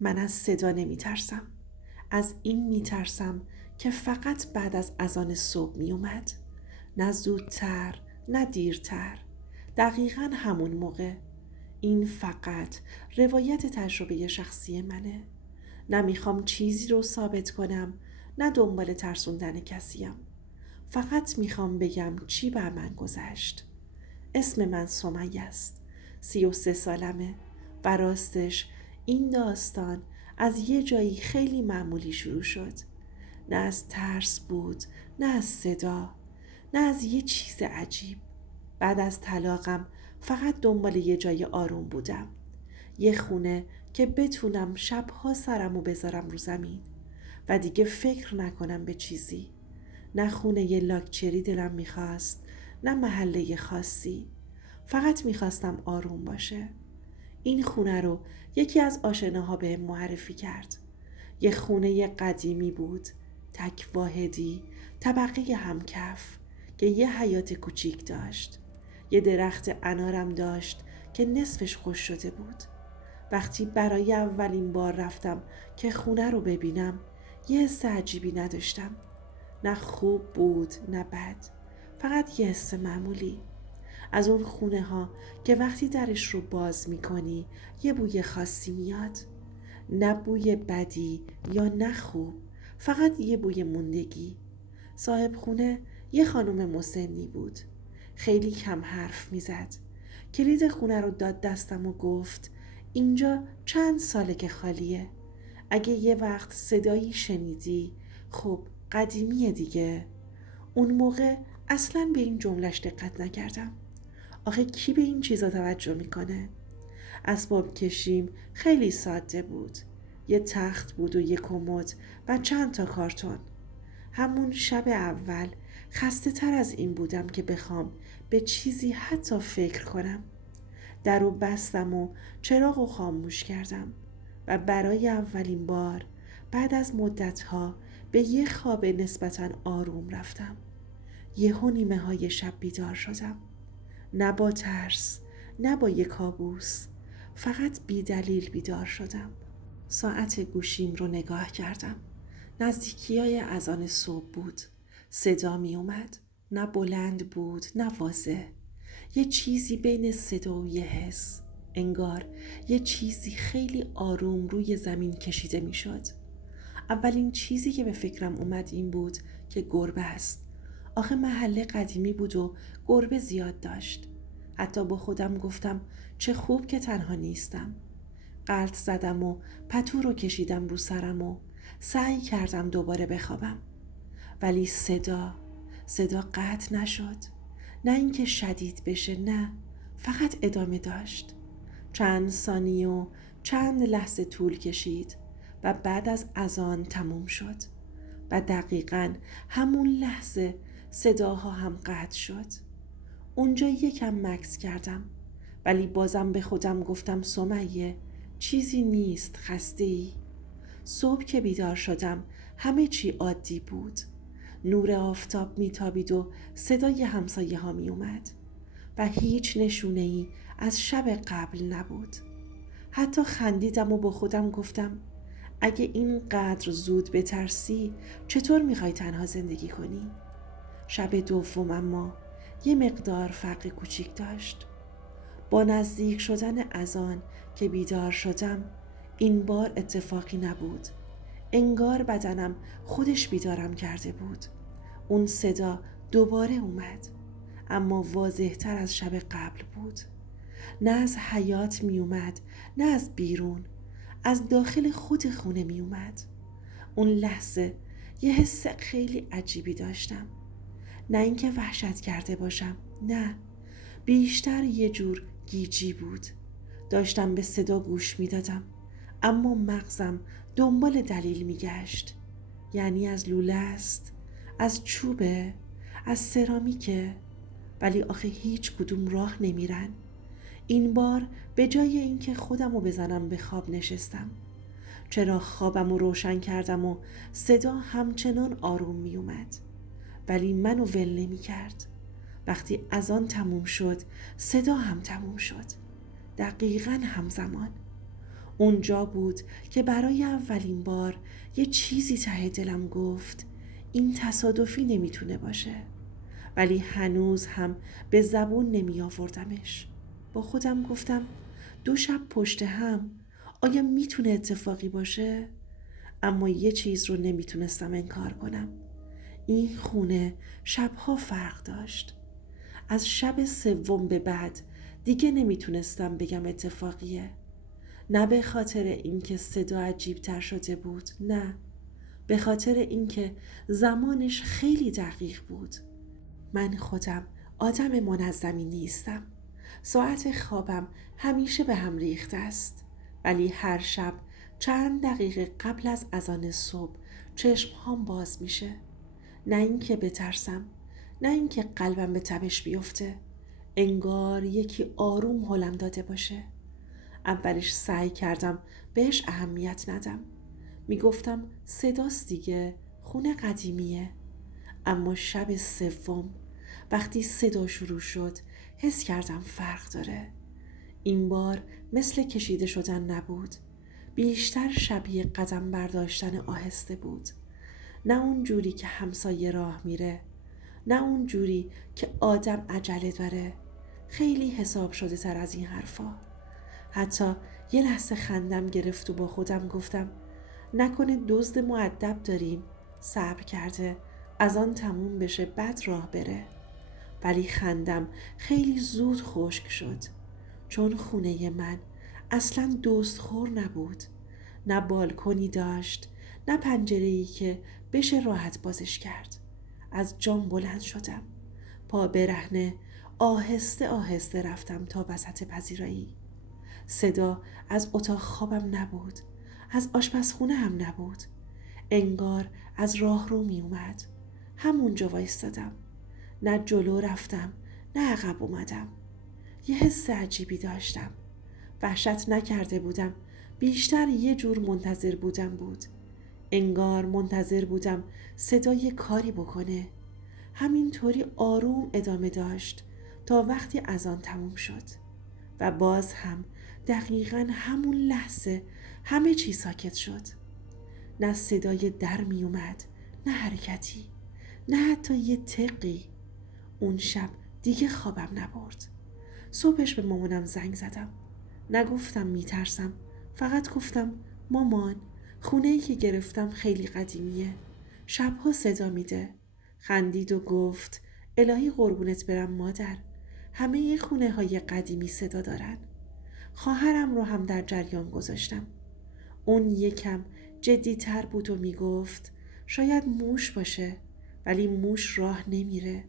من از صدا نمی ترسم. از این می ترسم که فقط بعد از اذان صبح می اومد. نه زودتر نه دیرتر. دقیقاً همون موقع. این فقط روایت تجربه شخصی منه. نه میخوام چیزی رو ثابت کنم، نه دنبال ترسوندن کسیم. فقط میخوام بگم چی بر من گذشت. اسم من سمیه است. 33 سالمه و راستش این داستان از یه جایی خیلی معمولی شروع شد. نه از ترس بود، نه از صدا، نه از یه چیز عجیب. بعد از طلاقم فقط دنبال یه جای آروم بودم. یه خونه که بتونم شبها سرمو بذارم رو زمین و دیگه فکر نکنم به چیزی. نه خونه یه لاکچری دلم میخواست، نه محله خاصی. فقط میخواستم آروم باشه. این خونه رو یکی از آشناها بهم معرفی کرد. یه خونه قدیمی بود، تک واحدی، طبقه همکف، که یه حیاط کوچیک داشت. یه درخت انارم داشت که نصفش خشک شده بود. وقتی برای اولین بار رفتم که خونه رو ببینم، یه حس عجیبی نداشتم. نه خوب بود نه بد، فقط یه حس معمولی. از اون خونه ها که وقتی درش رو باز میکنی یه بوی خاصی میاد. نه بوی بدی یا نه خوب، فقط یه بوی موندگی. صاحب خونه یه خانم مسنی بود. خیلی کم حرف میزد. کلید خونه رو داد دستم و گفت اینجا چند ساله که خالیه. اگه یه وقت صدایی شنیدی، خب قدیمیه دیگه. اون موقع اصلاً به این جملش دقت نکردم. آخه کی به این چیزا توجه میکنه؟ اسباب کشیم خیلی ساده بود. یه تخت بود و یه کمد و چند تا کارتون. همون شب اول خسته تر از این بودم که بخوام به چیزی حتی فکر کنم. در رو بستم و چراغ رو خاموش کردم و برای اولین بار بعد از مدتها به یه خواب نسبتاً آروم رفتم. یهو نیمه های شب بیدار شدم. نه با ترس، نه با یک کابوس، فقط بی دلیل بیدار شدم. ساعت گوشیم رو نگاه کردم. نزدیکی‌های اذان صبح بود. صدا می اومد. نه بلند بود نه واضح. یه چیزی بین صدا و یه حس. انگار یه چیزی خیلی آروم روی زمین کشیده می شد. اولین چیزی که به فکرم اومد این بود که گربه است. آخه محله قدیمی بود و گربه زیاد داشت. حتی با خودم گفتم چه خوب که تنها نیستم. غلط زدم و پتو رو کشیدم رو سرم و سعی کردم دوباره بخوابم. ولی صدا قطع نشد. نه اینکه شدید بشه، نه، فقط ادامه داشت. چند ثانیه و چند لحظه طول کشید و بعد از اذان تموم شد. و دقیقاً همون لحظه صداها هم قطع شد. اونجا یکم مکث کردم، ولی بازم به خودم گفتم سمیه چیزی نیست، خسته‌ای. صبح که بیدار شدم همه چی عادی بود. نور آفتاب میتابید و صدای همسایه ها می اومد و هیچ نشونه‌ای از شب قبل نبود. حتی خندیدم و با خودم گفتم اگه اینقدر زود بترسی چطور میخوای تنها زندگی کنی؟ شب دوم اما یه مقدار فرق کوچیک داشت. با نزدیک شدن اذان که بیدار شدم، این بار اتفاقی نبود. انگار بدنم خودش بیدارم کرده بود. اون صدا دوباره اومد، اما واضح تر از شب قبل بود. نه از حیاط می اومد، نه از بیرون، از داخل خود خونه می اومد. اون لحظه یه حس خیلی عجیبی داشتم. نه اینکه وحشت کرده باشم، نه، بیشتر یه جور گیجی بود. داشتم به صدا گوش می دادم، اما مغزم دنبال دلیل می گشت. یعنی از لوله است، از چوبه، از سرامیکه، ولی آخه هیچ کدوم راه نمیرن. این بار به جای اینکه خودمو بزنم به خواب نشستم. چرا خوابم رو روشن کردم و صدا همچنان آروم می اومد، ولی منو ول نمی کرد. وقتی اذان تموم شد صدا هم تموم شد، دقیقاً همزمان. اونجا بود که برای اولین بار یه چیزی ته دلم گفت این تصادفی نمیتونه باشه، ولی هنوز هم به زبون نمی آوردمش. با خودم گفتم 2 شب پشت هم آیا میتونه اتفاقی باشه؟ اما یه چیز رو نمیتونستم انکار کنم. این خونه شبها فرق داشت. از شب 3 به بعد دیگه نمیتونستم بگم اتفاقیه. نه به خاطر اینکه صدا عجیب تر شده بود، نه، به خاطر اینکه زمانش خیلی دقیق بود. من خودم آدم منظمی نیستم. ساعت خوابم همیشه به هم ریخته است، ولی هر شب چند دقیقه قبل از اذان صبح چشمهام باز میشه. نه اینکه بترسم، نه اینکه قلبم به تبش بیفته. انگار یکی آروم هلم داده باشه. اولش سعی کردم بهش اهمیت ندم. میگفتم صداست دیگه، خونه قدیمیه. اما شب 3 وقتی صدا شروع شد حس کردم فرق داره. این بار مثل کشیده شدن نبود، بیشتر شبیه قدم برداشتن آهسته بود. نه اون جوری که همسایه راه میره، نه اون جوری که آدم عجله داره. خیلی حساب شده تر از این حرفا. حتی یه لحظه خندم گرفت و با خودم گفتم نکنه دزد مؤدب داریم، صبر کرده از آن تموم بشه بعد راه بره. ولی خندم خیلی زود خشک شد، چون خونه من اصلا دزدخور نبود. نه بالکنی داشت، نه پنجره‌ای که بشه راحت بازش کرد. از جام بلند شدم، پا برهنه آهسته آهسته رفتم تا وسط پذیرایی. صدا از اتاق خوابم نبود، از آشپزخونه هم نبود. انگار از راه رو می اومد. همونجا وایستادم. نه جلو رفتم، نه عقب اومدم. یه حس عجیبی داشتم. وحشت نکرده بودم، بیشتر یه جور منتظر بودم بود. انگار منتظر بودم صدای کاری بکنه. همینطوری آروم ادامه داشت تا وقتی اذان تموم شد. و باز هم دقیقاً همون لحظه همه چی ساکت شد. نه صدای در می اومد، نه حرکتی، نه حتی یه تقی. اون شب دیگه خوابم نبرد. صبحش به مامانم زنگ زدم. نگفتم میترسم، فقط گفتم مامان، خونه‌ای که گرفتم خیلی قدیمیه، شبها صدا میده. خندید و گفت الهی قربونت برم مادر، همه خونه های قدیمی صدا دارن. خواهرم رو هم در جریان گذاشتم. اون یکم جدی تر بود و میگفت شاید موش باشه، ولی موش راه نمیره،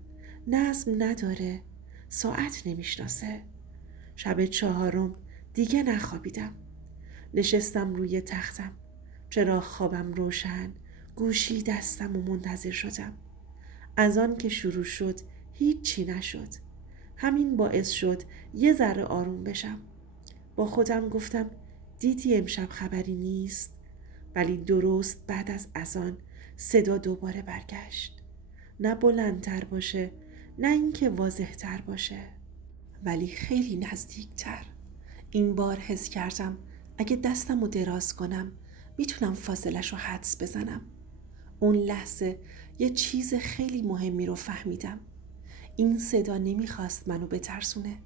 نظم نداره، ساعت نمیشناسه. شب 4 دیگه نخوابیدم. نشستم روی تختم، چراغ خوابم روشن، گوشی دستم و منتظر شدم. از آن که شروع شد هیچی نشد. همین باعث شد یه ذره آروم بشم. با خودم گفتم دیدی امشب خبری نیست. ولی درست بعد از اذان صدا دوباره برگشت. نه بلندتر باشه، نه اینکه واضح‌تر باشه، ولی خیلی نزدیکتر. این بار حس کردم اگه دستم رو دراز کنم میتونم فاصلش رو حدس بزنم. اون لحظه یه چیز خیلی مهمی رو فهمیدم. این صدا نمیخواست منو بترسونه.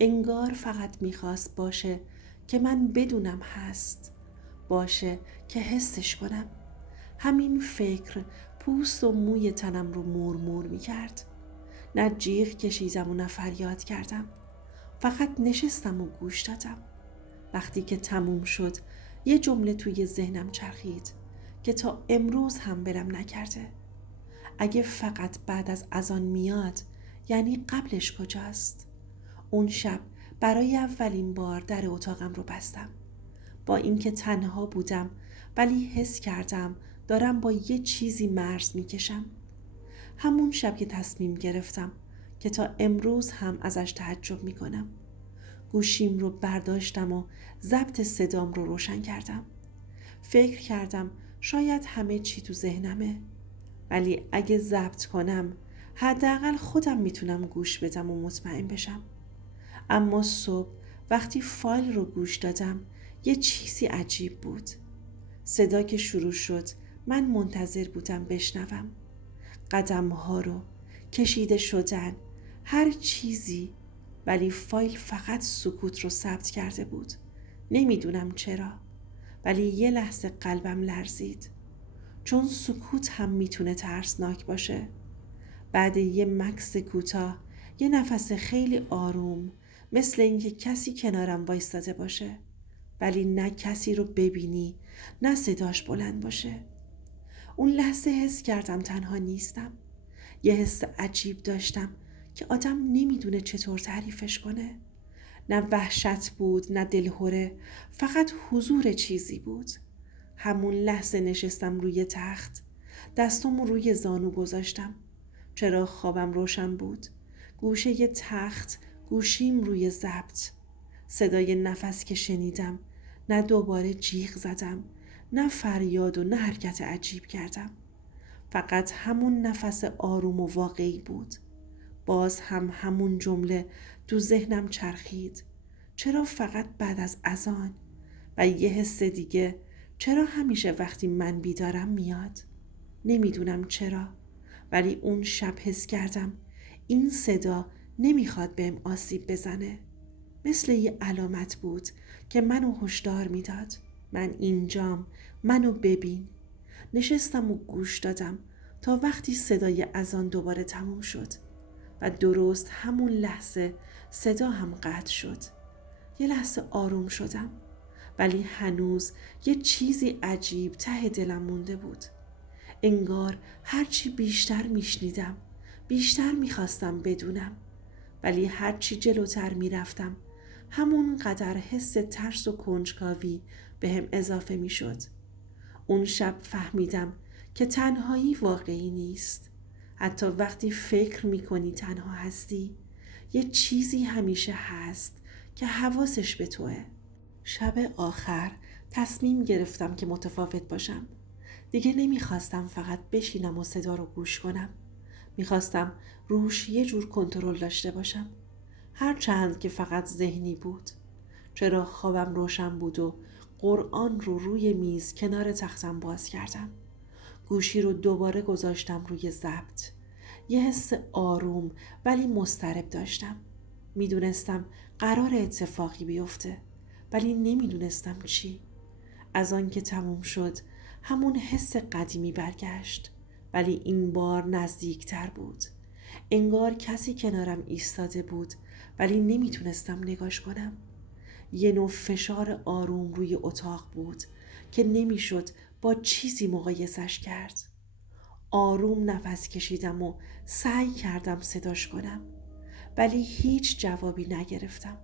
انگار فقط میخواست باشه که من بدونم هست، باشه که حسش کنم. همین فکر پوست و موی تنم رو مورمور میکرد. نه جیغ کشیدم و نه فریاد کردم، فقط نشستم و گوش دادم. وقتی که تموم شد یه جمله توی ذهنم چرخید که تا امروز هم برم نکرده. اگه فقط بعد از اذان میاد یعنی قبلش کجاست؟ اون شب برای اولین بار در اتاقم رو بستم. با اینکه تنها بودم ولی حس کردم دارم با یه چیزی مرز میکشم. همون شب که تصمیم گرفتم که تا امروز هم ازش تعجب میکنم. گوشیم رو برداشتم و ضبط صدام رو روشن کردم. فکر کردم شاید همه چی تو ذهنمه، ولی اگه ضبط کنم حداقل خودم میتونم گوش بدم و مطمئن بشم. اما صبح وقتی فایل رو گوش دادم یه چیزی عجیب بود. صدا که شروع شد من منتظر بودم بشنوم. قدم‌ها رو، کشیده شدن، هر چیزی، ولی فایل فقط سکوت رو ثبت کرده بود. نمیدونم چرا، ولی یه لحظه قلبم لرزید، چون سکوت هم میتونه ترسناک باشه. بعد یه مکث کوتاه، یه نفس خیلی آروم، مثل اینکه کسی کنارم وایستاده باشه، ولی نه کسی رو ببینی، نه صداش بلند باشه. اون لحظه حس کردم تنها نیستم. یه حس عجیب داشتم که آدم نمیدونه چطور تعریفش کنه. نه وحشت بود، نه دلهوره، فقط حضور چیزی بود. همون لحظه نشستم روی تخت، دستامو روی زانو گذاشتم. چراغ خوابم روشن بود. گوشه ی تخت، گوشیم روی ضبط. صدای نفس که شنیدم، نه دوباره جیغ زدم، نه فریاد و نه حرکت عجیب کردم. فقط همون نفس آروم و واقعی بود. باز هم همون جمله تو ذهنم چرخید: چرا فقط بعد از اذان؟ و یه حس دیگه: چرا همیشه وقتی من بیدارم میاد؟ نمیدونم چرا، ولی اون شب حس کردم این صدا نمیخواد بهم آسیب بزنه. مثل یه علامت بود که منو هشدار میداد: من اینجام، منو ببین. نشستم و گوش دادم تا وقتی صدای اذان دوباره تموم شد و درست همون لحظه صدا هم قطع شد. یه لحظه آروم شدم، ولی هنوز یه چیزی عجیب ته دلم مونده بود. انگار هرچی بیشتر میشنیدم، بیشتر میخواستم بدونم، ولی هرچی جلوتر میرفتم همون قدر حس ترس و کنجکاوی به هم اضافه میشد. اون شب فهمیدم که تنهایی واقعی نیست. حتی وقتی فکر میکنی تنها هستی، یه چیزی همیشه هست که حواسش به توه. شب آخر تصمیم گرفتم که متفاوت باشم. دیگه نمیخواستم فقط بشینم و صدا رو گوش کنم. میخواستم روش یه جور کنترل داشته باشم، هرچند که فقط ذهنی بود. چرا خوابم روشن بود و قرآن رو روی میز کنار تختم باز کردم. گوشی رو دوباره گذاشتم روی ضبط. یه حس آروم ولی مضطرب داشتم. میدونستم قرار اتفاقی بیفته، ولی نمیدونستم چی. از آن که تموم شد همون حس قدیمی برگشت، ولی این بار نزدیکتر بود. انگار کسی کنارم ایستاده بود، ولی نمیتونستم نگاش کنم. یه نوع فشار آروم روی اتاق بود که نمیشد با چیزی مقایسش کرد. آروم نفس کشیدم و سعی کردم صداش کنم، ولی هیچ جوابی نگرفتم.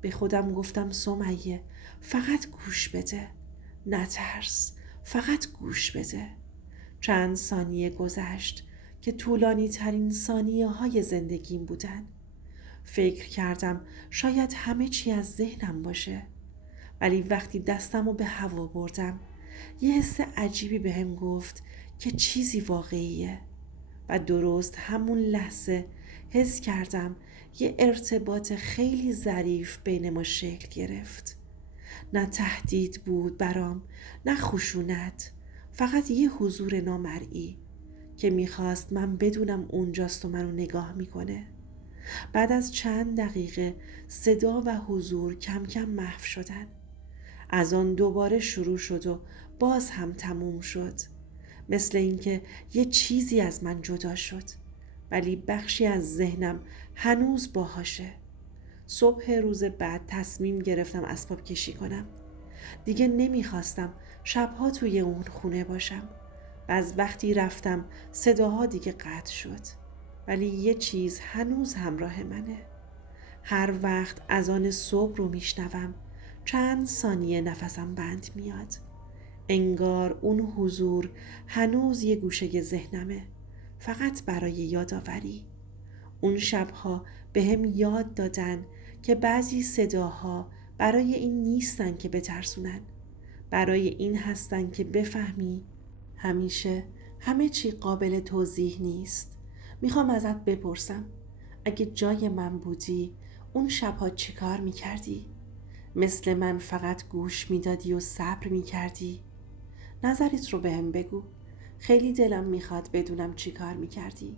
به خودم گفتم سمیه، فقط گوش بده، نترس، فقط گوش بده. چند ثانیه گذشت که طولانی ترین ثانیه های زندگیم بودن. فکر کردم شاید همه چی از ذهنم باشه، ولی وقتی دستمو به هوا بردم یه حس عجیبی بهم گفت که چیزی واقعیه. و درست همون لحظه حس کردم یه ارتباط خیلی ظریف بین ما شکل گرفت. نه تهدید بود برام، نه خشونت، فقط یه حضور نامرئی که میخواست من بدونم اونجاست و منو نگاه میکنه. بعد از چند دقیقه صدا و حضور کم کم محو شدن. از آن دوباره شروع شد و باز هم تموم شد. مثل اینکه یه چیزی از من جدا شد، ولی بخشی از ذهنم هنوز باهاشه. صبح روز بعد تصمیم گرفتم اسباب کشی کنم. دیگه نمیخواستم شبها توی اون خونه باشم. و از وقتی رفتم صداها دیگه قطع شد، ولی یه چیز هنوز همراه منه. هر وقت اذان صبح رو میشنوم چند ثانیه نفسم بند میاد. انگار اون حضور هنوز یه گوشه ذهنمه، فقط برای یادآوری. اون شبها به هم یاد دادن که بعضی صداها برای این نیستن که بترسونن، برای این هستن که بفهمی همیشه همه چی قابل توضیح نیست. میخوام ازت بپرسم، اگه جای من بودی اون شبها چی کار میکردی؟ مثل من فقط گوش میدادی و صبر میکردی؟ نظرت رو بهم بگو. خیلی دلم میخواد بدونم چی کار میکردی.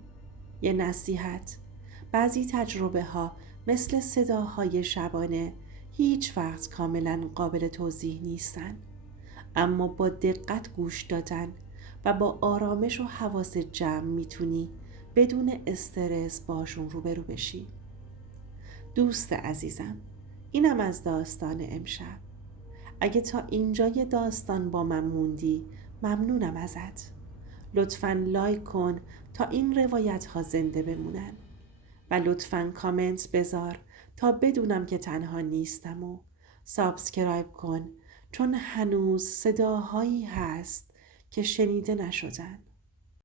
یه نصیحت: بعضی تجربه ها مثل صداهای شبانه هیچ وقت کاملا قابل توضیح نیستن، اما با دقت گوش دادن و با آرامش و حواس جمع میتونی بدون استرس باشون روبرو بشی. دوست عزیزم، اینم از داستان امشب. اگه تا اینجای داستان با من موندی، ممنونم ازت. لطفاً لایک کن تا این روایت ها زنده بمونن و لطفاً کامنت بذار تا بدونم که تنها نیستم، و سابسکرایب کن چون هنوز صداهایی هست که شنیده نشدن.